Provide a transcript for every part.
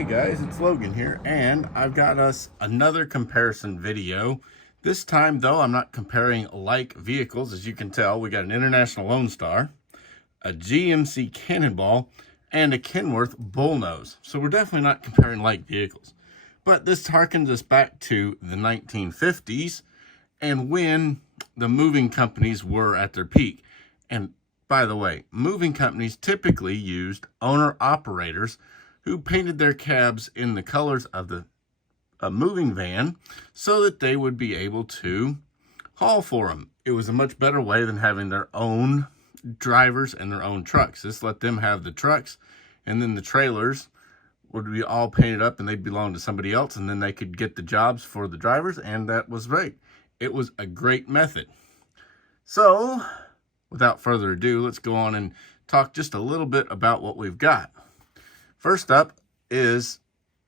Hey guys, it's Logan here, and I've got us another comparison video. This time though, I'm not comparing like vehicles. As you can tell, we got an International LoneStar, a GMC Cannonball, and a Kenworth Bullnose. So we're definitely not comparing like vehicles. But this harkens us back to the 1950s and when the moving companies were at their peak. And by the way, moving companies typically used owner-operators who painted their cabs in the colors of a moving van so that they would be able to haul for them. It was a much better way than having their own drivers and their own trucks. This let them have the trucks, and then the trailers would be all painted up and they'd belong to somebody else, and then they could get the jobs for the drivers, and that was great. It was a great method. So, without further ado, let's go on and talk just a little bit about what we've got. First up is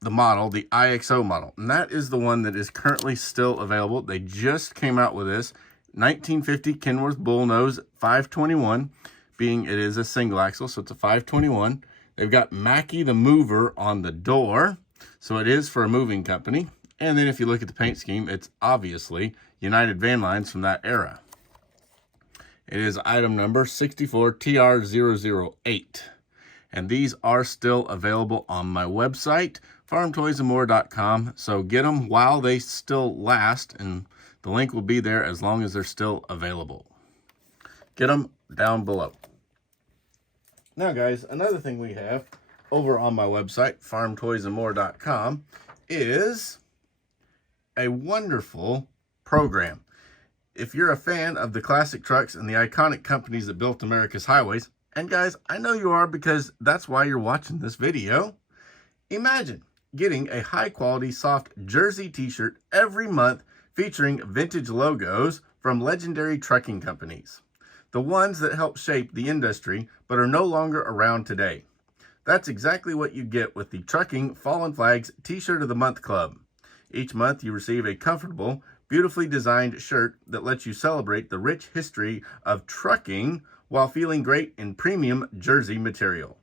the model, the IXO model, and that is the one that is currently still available. They just came out with this 1950 Kenworth Bullnose 521, being it is a single axle, so it's a 521. They've got Mackie the Mover on the door, so it is for a moving company. And then if you look at the paint scheme, it's obviously United Van Lines from that era. It is item number 64TR008. And these are still available on my website, farmtoysandmore.com. So get them while they still last, and the link will be there as long as they're still available. Get them down below. Now, guys, another thing we have over on my website, farmtoysandmore.com, is a wonderful program. If you're a fan of the classic trucks and the iconic companies that built America's highways, and guys, I know you are because that's why you're watching this video. Imagine getting a high-quality soft jersey t-shirt every month featuring vintage logos from legendary trucking companies. The ones that helped shape the industry but are no longer around today. That's exactly what you get with the Trucking Fallen Flags T-Shirt of the Month Club. Each month you receive a comfortable, beautifully designed shirt that lets you celebrate the rich history of trucking while feeling great in premium jersey material.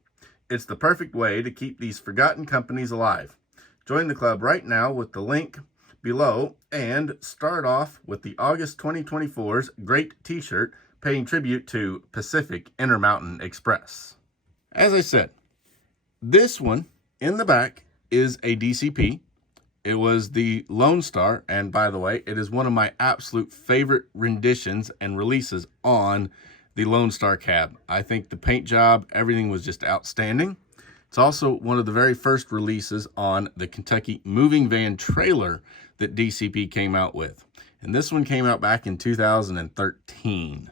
It's the perfect way to keep these forgotten companies alive. Join the club right now with the link below and start off with the August 2024's great t-shirt paying tribute to Pacific Intermountain Express. As I said, this one in the back is a DCP. It was the LoneStar, and by the way, it is one of my absolute favorite renditions and releases on the LoneStar cab. I think the paint job, everything was just outstanding. It's also one of the very first releases on the Kentucky moving van trailer that DCP came out with. And this one came out back in 2013.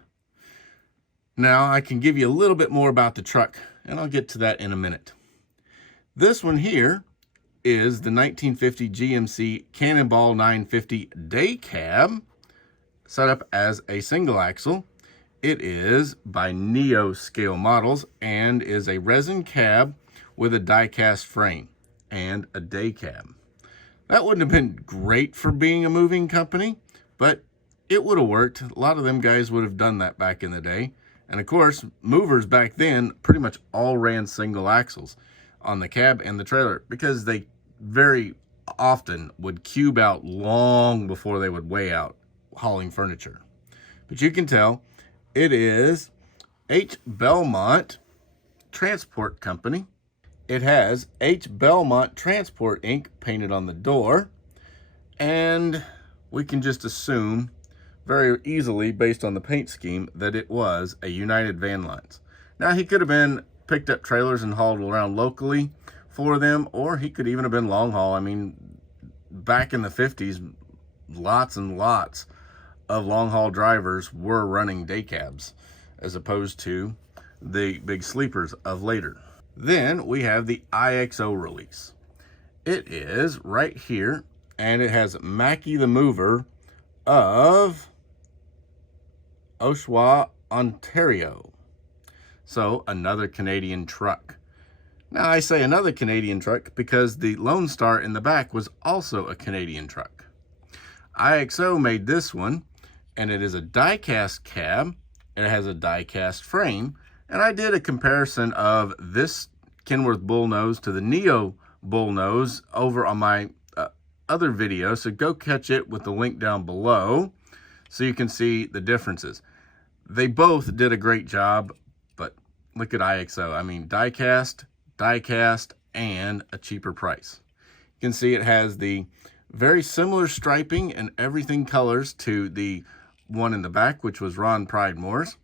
Now, I can give you a little bit more about the truck, and I'll get to that in a minute. This one here is the 1950 GMC Cannonball 950 day cab, set up as a single axle. It is by IXO Models and is a resin cab with a die-cast frame and a day cab. That wouldn't have been great for being a moving company, but it would have worked. A lot of them guys would have done that back in the day. And of course, movers back then pretty much all ran single axles on the cab and the trailer because they very often would cube out long before they would weigh out hauling furniture. But you can tell it is H. Belmont Transport Company. It has H. Belmont Transport Inc. painted on the door. And we can just assume very easily, based on the paint scheme, that it was a United Van Lines. Now, he could have been picked up trailers and hauled around locally for them, or he could even have been long haul. I mean, back in the 50s, lots and lots of long haul drivers were running day cabs as opposed to the big sleepers of later. Then we have the IXO release. It is right here, and it has Mackie the Mover of Oshawa, Ontario. So another Canadian truck. Now I say another Canadian truck because the LoneStar in the back was also a Canadian truck. IXO made this one, and it is a die-cast cab. It has a die-cast frame, and I did a comparison of this Kenworth Bullnose to the IXO Bullnose over on my other video, so go catch it with the link down below so you can see the differences. They both did a great job, but look at IXO. I mean, die cast, and a cheaper price. You can see it has the very similar striping and everything colors to the one in the back, which was Ron Pridemore's.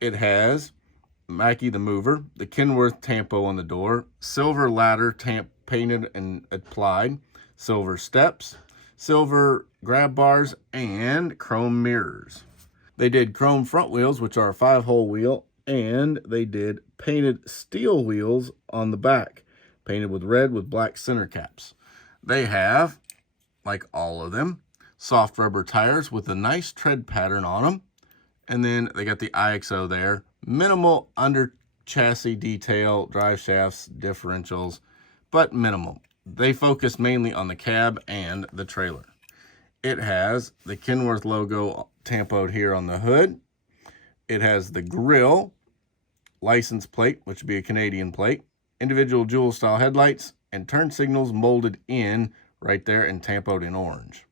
It has Mackie the Mover, the Kenworth tampo on the door, silver ladder painted and applied, silver steps, silver grab bars, and chrome mirrors. They did chrome front wheels, which are a 5-hole wheel, and they did painted steel wheels on the back, painted with red with black center caps. They have, like all of them, soft rubber tires with a nice tread pattern on them. And then they got the IXO there. Minimal under chassis detail, drive shafts, differentials, but minimal. They focus mainly on the cab and the trailer. It has the Kenworth logo tampoed here on the hood. It has the grille, license plate, which would be a Canadian plate, individual jewel style headlights, and turn signals molded in right there and tampoed in orange.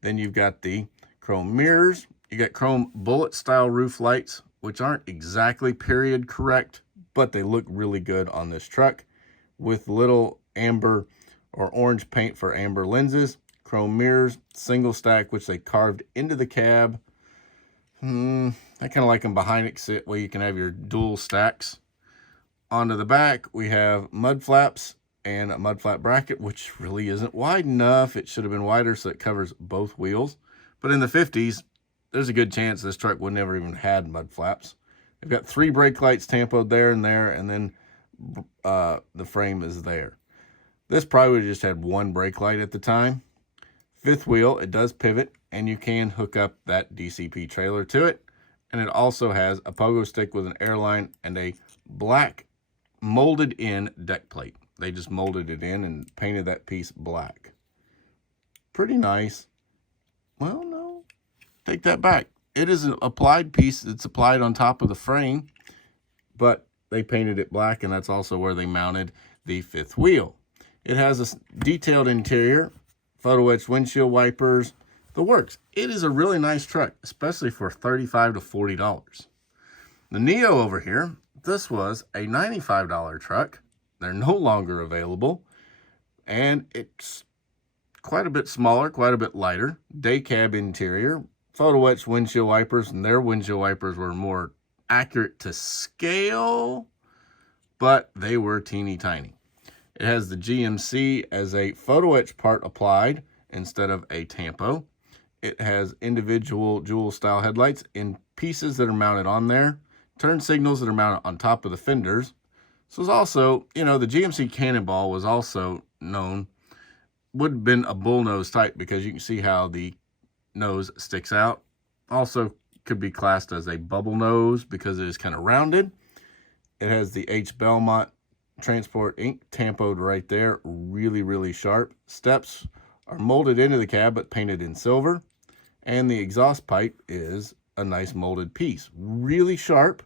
Then you've got the chrome mirrors. You got chrome bullet style roof lights, which aren't exactly period correct, but they look really good on this truck, with little amber or orange paint for amber lenses, chrome mirrors, single stack, which they carved into the cab. I kind of like them behind it where you can have your dual stacks. Onto the back, we have mud flaps and a mud flap bracket, which really isn't wide enough. It should have been wider so it covers both wheels. But in the 50s, there's a good chance this truck would never even had mud flaps. They've got 3 brake lights tampoed there, and then the frame is there. This probably would have just had 1 brake light at the time. 5th wheel, it does pivot, and you can hook up that DCP trailer to it. And it also has a pogo stick with an airline and a black molded in deck plate. They just molded it in and painted that piece black. Pretty nice. Well, no, take that back. It is an applied piece that's applied on top of the frame, but they painted it black, and that's also where they mounted the 5th wheel. It has a detailed interior, photo etched windshield wipers, the works. It is a really nice truck, especially for $35 to $40. The Neo over here, this was a $95 truck. They're no longer available, and it's quite a bit smaller, quite a bit lighter. Day cab interior, photo etched windshield wipers, and their windshield wipers were more accurate to scale, but they were teeny tiny. It has the GMC as a photo etch part applied instead of a tampo. It has individual jewel style headlights in pieces that are mounted on there, turn signals that are mounted on top of the fenders. So it's also, the GMC Cannonball was also known, would have been a bullnose type because you can see how the nose sticks out. Also could be classed as a bubble nose because it is kind of rounded. It has the H. Belmont Transport ink tampoed right there, really, really sharp. Steps are molded into the cab but painted in silver. And the exhaust pipe is a nice molded piece, really sharp.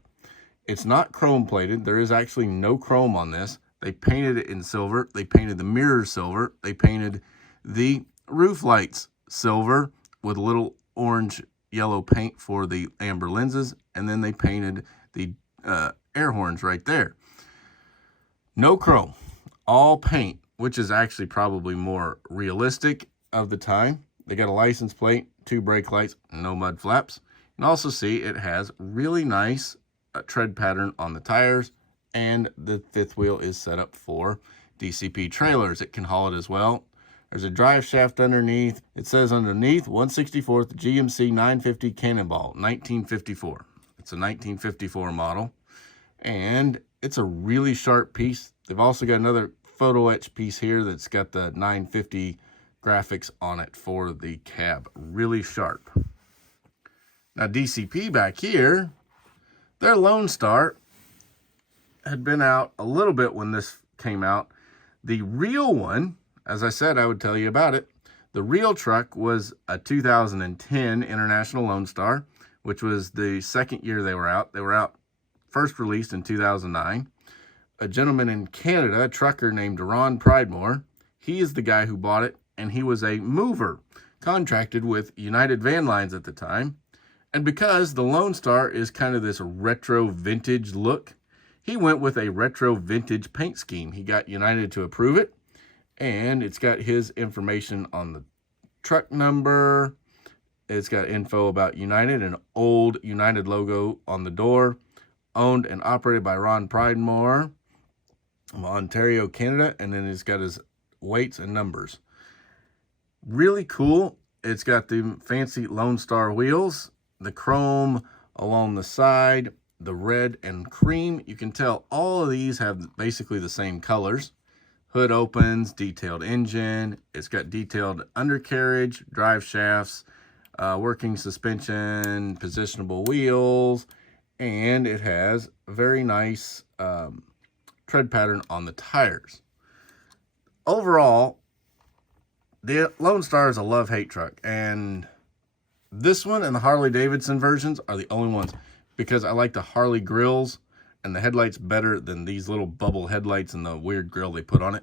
It's not chrome plated. There is actually no chrome on this. They painted it in silver. They painted the mirrors silver. They painted the roof lights silver with a little orange yellow paint for the amber lenses. And then they painted the air horns right there. No chrome, all paint, which is actually probably more realistic of the time. They got a license plate, 2 brake lights, no mud flaps. You can also see it has really nice tread pattern on the tires, and the 5th wheel is set up for DCP trailers. It can haul it as well. There's a drive shaft underneath. It says underneath 164th GMC 950 Cannonball, 1954. It's a 1954 model, and it's a really sharp piece. They've also got another photo etch piece here that's got the 950 graphics on it for the cab. Really sharp. Now DCP back here, their LoneStar had been out a little bit when this came out. The real one, as I said, I would tell you about it. The real truck was a 2010 International LoneStar, which was the 2nd year they were out. They were out first released in 2009. A gentleman in Canada, a trucker named Ron Pridemore, He is the guy who bought it, and he was a mover contracted with United Van Lines at the time. And because the LoneStar is kind of this retro vintage look, he went with a retro vintage paint scheme. He got United to approve it, and it's got his information on the truck number. It's got info about United, an old United logo on the door, owned and operated by Ron Pridemore of Ontario, Canada, and then it's got his weights and numbers. Really cool. It's got the fancy LoneStar wheels, the chrome along the side, the red and cream. You can tell all of these have basically the same colors. Hood opens, detailed engine. It's got detailed undercarriage, drive shafts, working suspension, positionable wheels, and it has a very nice tread pattern on the tires. Overall, the LoneStar is a love-hate truck, and this one and the Harley-Davidson versions are the only ones, because I like the Harley grills and the headlights better than these little bubble headlights and the weird grill they put on it.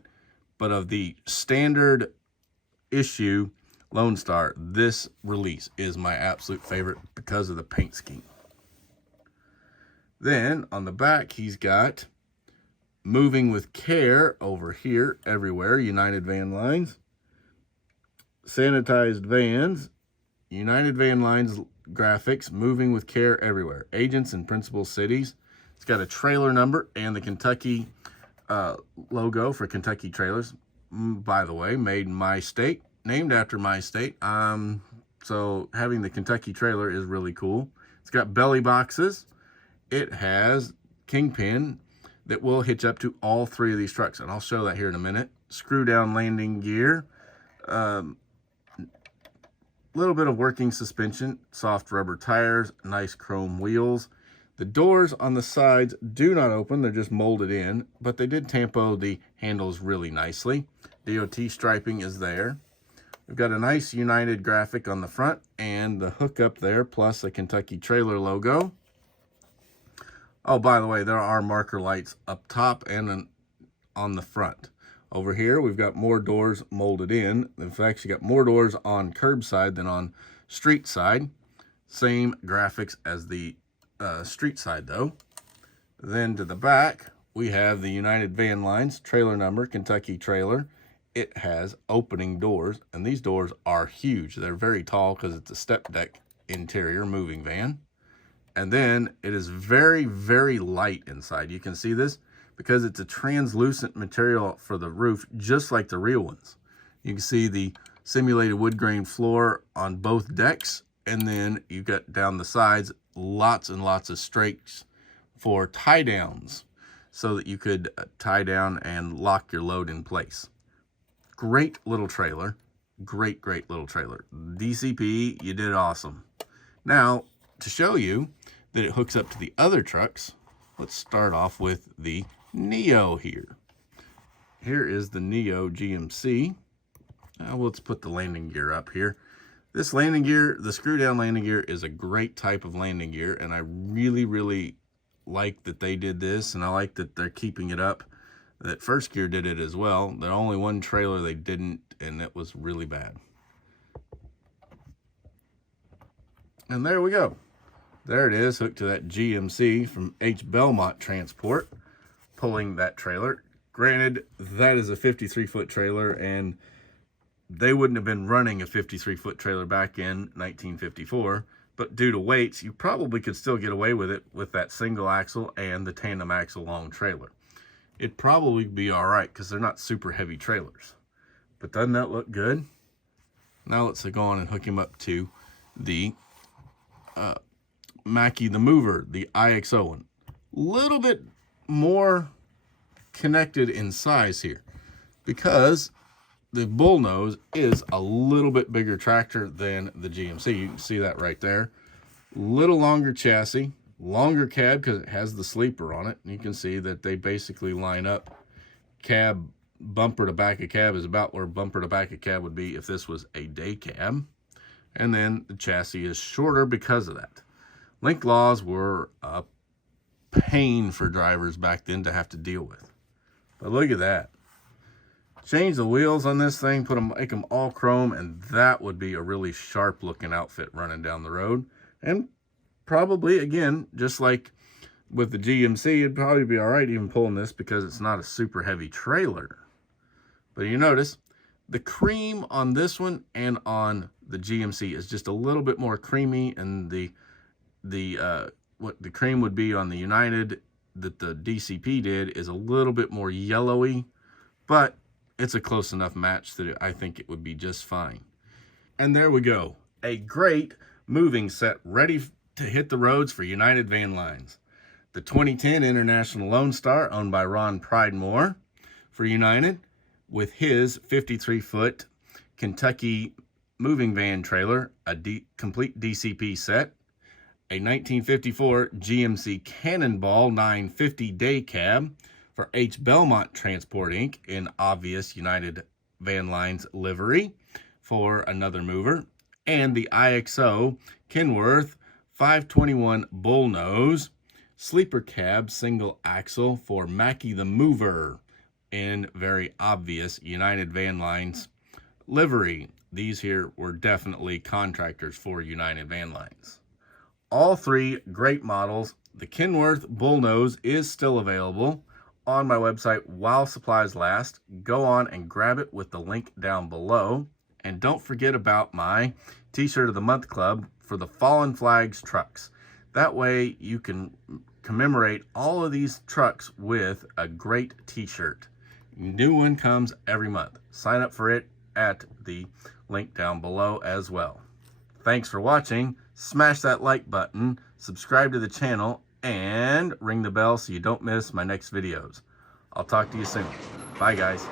But of the standard issue LoneStar, this release is my absolute favorite because of the paint scheme. Then on the back, he's got moving with care over here, everywhere, United Van Lines. Sanitized vans, United Van Lines graphics, moving with care everywhere. Agents in principal cities. It's got a trailer number and the Kentucky logo for Kentucky trailers. By the way, made in my state, named after my state. So having the Kentucky trailer is really cool. It's got belly boxes. It has kingpin that will hitch up to all three of these trucks, and I'll show that here in a minute. Screw down landing gear. Little bit of working suspension, soft rubber tires, nice chrome wheels. The doors on the sides do not open, they're just molded in, but they did tampo the handles really nicely. DOT striping is there. We've got a nice United graphic on the front and the hook up there, plus a Kentucky trailer logo. Oh, by the way, there are marker lights up top and on the front. Over here, we've got more doors molded in. In fact, you got more doors on curbside than on street side. Same graphics as the street side, though. Then to the back, we have the United Van Lines, trailer number, Kentucky trailer. It has opening doors, and these doors are huge. They're very tall because it's a step deck interior moving van. And then it is very, very light inside. You can see this because it's a translucent material for the roof, just like the real ones. You can see the simulated wood grain floor on both decks, and then you've got down the sides lots and lots of strakes for tie downs so that you could tie down and lock your load in place. Great little trailer. Great little trailer. DCP, you did awesome. Now, to show you that it hooks up to the other trucks, let's start off with the Neo here. Here is the Neo GMC. Now let's put the landing gear up here. This landing gear, the screw down landing gear, is a great type of landing gear, and I really, really like that they did this, and I like that they're keeping it up. That First Gear did it as well. There's only one trailer they didn't, and it was really bad. And there we go. There it is, hooked to that GMC from H. Belmont Transport, pulling that trailer. Granted, that is a 53-foot trailer, and they wouldn't have been running a 53-foot trailer back in 1954, but due to weights, you probably could still get away with it with that single axle and the tandem axle long trailer. It'd probably be all right because they're not super heavy trailers. But doesn't that look good? Now let's go on and hook him up to the Mackie the Mover, the IXO one. Little bit more connected in size here because the Bullnose is a little bit bigger tractor than the GMC. You can see that right there. Little longer chassis, longer cab because it has the sleeper on it. You can see that they basically line up. Cab, bumper to back of cab is about where bumper to back of cab would be if this was a day cab. And then the chassis is shorter because of that. Link laws were a pain for drivers back then to have to deal with. But look at that. Change the wheels on this thing, make them all chrome, and that would be a really sharp looking outfit running down the road. And probably, again, just like with the GMC, it'd probably be all right even pulling this because it's not a super heavy trailer. But you notice the cream on this one and on the GMC is just a little bit more creamy, and what the cream would be on the United that the DCP did is a little bit more yellowy, but it's a close enough match that I think it would be just fine. And there we go. A great moving set ready to hit the roads for United Van Lines. The 2010 International LoneStar, owned by Ron Pridemore for United, with his 53-foot Kentucky moving van trailer, a complete DCP set, a 1954 GMC Cannonball 950 day cab for H. Belmont Transport Inc. in obvious United Van Lines livery for another mover, and the IXO Kenworth 521 Bullnose sleeper cab single axle for Mackie the Mover in very obvious United Van Lines livery. These here were definitely contractors for United Van Lines. All three great models. The Kenworth Bullnose is still available on my website while supplies last. Go on and grab it with the link down below. And don't forget about my T-shirt of the month club for the Fallen Flags trucks. That way you can commemorate all of these trucks with a great T-shirt. New one comes every month. Sign up for it at the link down below as well. Thanks for watching. Smash that like button, subscribe to the channel, and ring the bell so you don't miss my next videos. I'll talk to you soon. Bye, guys.